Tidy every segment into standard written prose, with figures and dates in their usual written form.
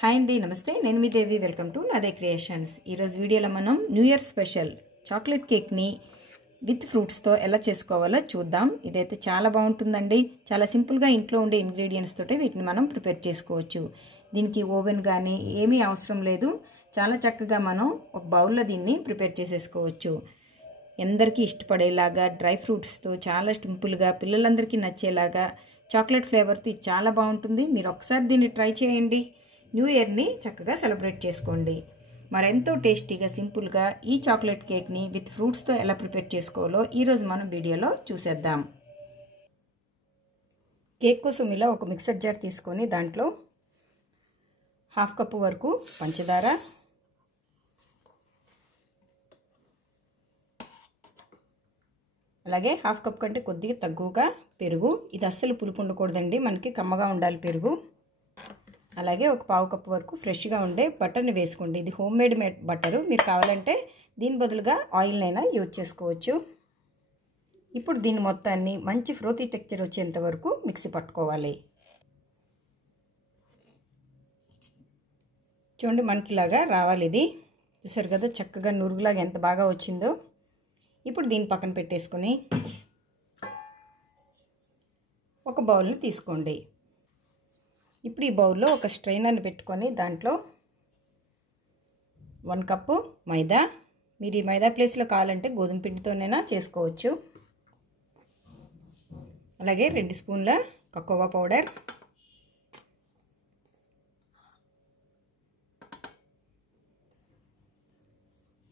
Hi అండి, నమస్తే. నేను మీ దేవి. వెల్కమ్ టు నాదే క్రియేషన్స్. ఈరోజు వీడియోలో మనం న్యూ ఇయర్ స్పెషల్ చాక్లెట్ కేక్ని విత్ ఫ్రూట్స్తో ఎలా చేసుకోవాలో చూద్దాం. ఇదైతే చాలా బాగుంటుందండి. చాలా సింపుల్గా ఇంట్లో ఉండే ఇంగ్రీడియంట్స్ తోటి వీటిని మనం ప్రిపేర్ చేసుకోవచ్చు. దీనికి ఓవెన్ కానీ ఏమీ అవసరం లేదు. చాలా చక్కగా మనం ఒక బౌల్లో దీన్ని ప్రిపేర్ చేసేసుకోవచ్చు. ఎందరికీ ఇష్టపడేలాగా డ్రై ఫ్రూట్స్తో చాలా సింపుల్గా పిల్లలందరికీ నచ్చేలాగా చాక్లెట్ ఫ్లేవర్తో ఇది చాలా బాగుంటుంది. మీరు ఒకసారి దీన్ని ట్రై చేయండి. న్యూ ఇయర్ని చక్కగా సెలబ్రేట్ చేసుకోండి. మరెంతో టేస్టీగా సింపుల్గా ఈ చాక్లెట్ కేక్ని విత్ ఫ్రూట్స్తో ఎలా ప్రిపేర్ చేసుకోవాలో ఈరోజు మనం వీడియోలో చూసేద్దాం. కేక్ కోసం ఇలా ఒక మిక్సర్ జార్ తీసుకొని దాంట్లో 1/2 కప్పు వరకు పంచదార, అలాగే 1/2 కప్ కంటే కొద్దిగా తక్కువగా పెరుగు. ఇది అస్సలు పులుపు ఉండకూడదండి, మనకి కమ్మగా ఉండాలి పెరుగు. అలాగే ఒక 1/4 కప్పు వరకు ఫ్రెష్గా ఉండే బటర్ని వేసుకోండి. ఇది హోమ్ మేడ్ బటరు. మీరు కావాలంటే దీని బదులుగా ఆయిల్నైనా యూజ్ చేసుకోవచ్చు. ఇప్పుడు దీని మొత్తాన్ని మంచి ఫ్రోతీ టెక్చర్ వచ్చేంత వరకు మిక్సీ పట్టుకోవాలి. చూడండి, మనకిలాగా రావాలి. ఇది చూసారు కదా, చక్కగా నురుగులాగా ఎంత బాగా వచ్చిందో. ఇప్పుడు దీన్ని పక్కన పెట్టేసుకొని ఒక బౌల్ని తీసుకోండి. ఇప్పుడు ఈ బౌల్లో ఒక స్ట్రైనర్ని పెట్టుకొని దాంట్లో 1 కప్పు మైదా. మీరు ఈ మైదా ప్లేస్లో కావాలంటే గోధుమ పిండితోనైనా చేసుకోవచ్చు. అలాగే 2 స్పూన్ల కోకోవా పౌడర్,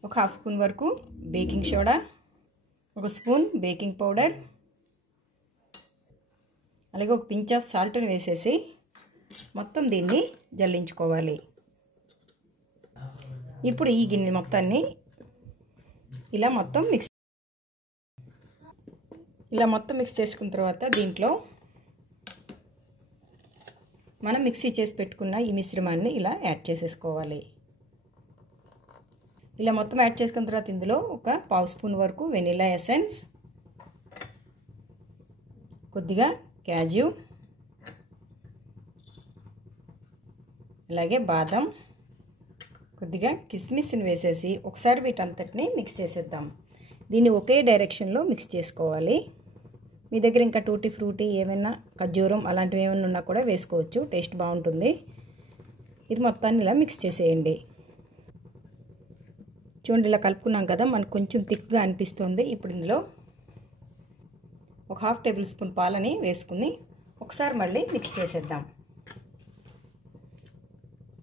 ఒక 1/2 స్పూన్ వరకు baking soda, 1 spoon baking powder, అలాగే ఒక పించ్ ఆఫ్ సాల్ట్ని వేసేసి మొత్తం దీన్ని జల్లించుకోవాలి. ఇప్పుడు ఈ గిన్నె మొత్తాన్ని ఇలా మొత్తం మిక్స్ చేసుకున్న తర్వాత దీంట్లో మనం మిక్సీ చేసి పెట్టుకున్న ఈ మిశ్రమాన్ని ఇలా యాడ్ చేసేసుకోవాలి. ఇలా మొత్తం యాడ్ చేసుకున్న తర్వాత ఇందులో ఒక 1/2 స్పూన్ వరకు వెనిలా ఎసెన్స్, కొద్దిగా క్యాజ్యూ, అలాగే బాదం, కొద్దిగా కిస్మిస్ని వేసేసి ఒకసారి వీటంతటిని మిక్స్ చేసేద్దాం. దీన్ని ఒకే డైరెక్షన్లో మిక్స్ చేసుకోవాలి. మీ దగ్గర ఇంకా టూటీ ఫ్రూటీ ఏమైనా ఖర్జూరం అలాంటివి ఏమైనా ఉన్నా కూడా వేసుకోవచ్చు, టేస్ట్ బాగుంటుంది. ఇది మొత్తాన్ని ఇలా మిక్స్ చేసేయండి. చూడండి, ఇలా కలుపుకున్నాం కదా, మనకు కొంచెం థిక్గా అనిపిస్తుంది. ఇప్పుడు ఇందులో ఒక 1/2 టేబుల్ స్పూన్ పాలని వేసుకుని ఒకసారి మళ్ళీ మిక్స్ చేసేద్దాం.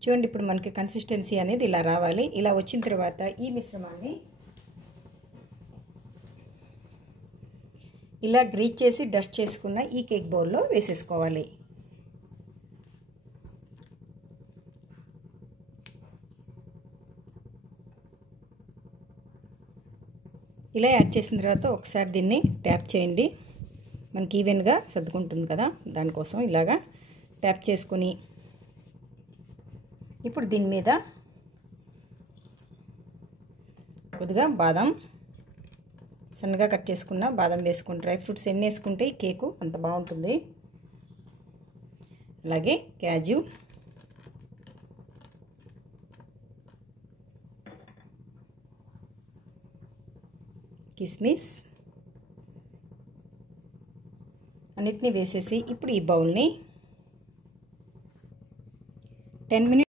చూడండి, ఇప్పుడు మనకి కన్సిస్టెన్సీ అనేది ఇలా రావాలి. ఇలా వచ్చిన తర్వాత ఈ మిశ్రమాన్ని ఇలా గ్రీజ్ చేసి డస్ట్ చేసుకున్న ఈ కేక్ బౌల్లో వేసేసుకోవాలి. ఇలా యాడ్ చేసిన తర్వాత ఒకసారి దీన్ని ట్యాప్ చేయండి. మనకి ఈవెన్గా సర్దుకుంటుంది కదా, దానికోసం ఇలాగా ట్యాప్ చేసుకుని ఇప్పుడు దీని మీద కొద్దిగా బాదం, సన్నగా కట్ చేసుకున్న బాదం వేసుకుని, డ్రై ఫ్రూట్స్ ఎన్ని వేసుకుంటే ఈ కేకు అంత బాగుంటుంది. అలాగే క్యాజ్యూ, కిస్మిస్ అన్నిటినీ వేసేసి ఇప్పుడు ఈ బౌల్ని 10 మినిట్స్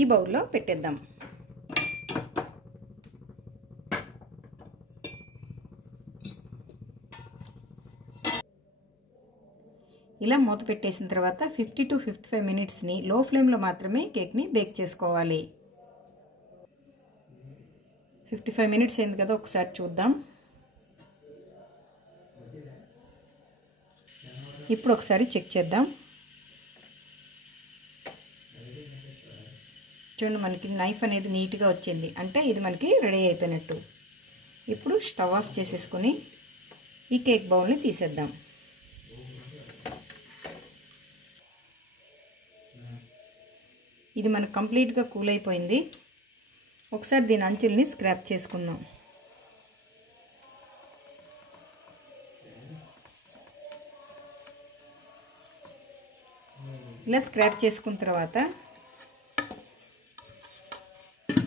ఈ బౌల్లో పెట్టేద్దాం. ఇలా మూత పెట్టేసిన తర్వాత 50 to 55 మినిట్స్ని లో ఫ్లేమ్లో మాత్రమే కేక్ని బేక్ చేసుకోవాలి. 55 మినిట్స్ అయింది కదా, ఒకసారి చూద్దాం. ఇప్పుడు ఒకసారి చెక్ చేద్దాం. చూడండి, మనకి నైఫ్ అనేది నీట్గా వచ్చింది, అంటే ఇది మనకి రెడీ అయిపోయినట్టు. ఇప్పుడు స్టవ్ ఆఫ్ చేసేసుకొని ఈ కేక్ బౌల్ని తీసేద్దాం. ఇది మనకు కంప్లీట్గా కూల్ అయిపోయింది. ఒకసారి దీని అంచుల్ని స్క్రాప్ చేసుకుందాం. ఇలా స్క్రాప్ చేసుకున్న తర్వాత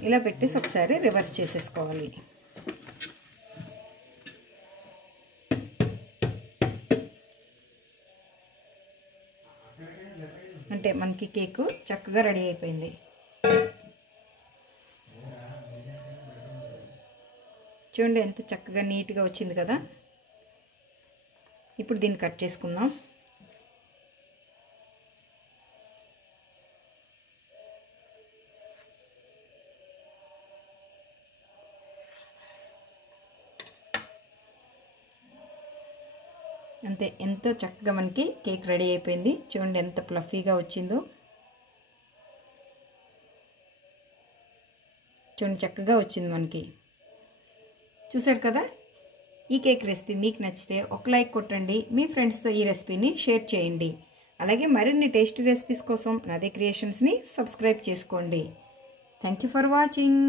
ఇలా పెట్టేసి ఒకసారి రివర్స్ చేసేసుకోవాలి. అంటే మనకి కేకు చక్కగా రెడీ అయిపోయింది. చూడండి ఎంత చక్కగా నీట్గా వచ్చింది కదా. ఇప్పుడు దీన్ని కట్ చేసుకుందాం. అంతే, ఎంతో చక్కగా మనకి కేక్ రెడీ అయిపోయింది. చూడండి ఎంత ఫ్లఫీగా వచ్చిందో. చూడండి చక్కగా వచ్చింది మనకి. చూసారు కదా. ఈ కేక్ రెసిపీ మీకు నచ్చితే ఒక లైక్ కొట్టండి. మీ ఫ్రెండ్స్తో ఈ రెసిపీని షేర్ చేయండి. అలాగే మరిన్ని టేస్టీ రెసిపీస్ కోసం నాదే క్రియేషన్స్ని సబ్స్క్రైబ్ చేసుకోండి. Thank you for watching.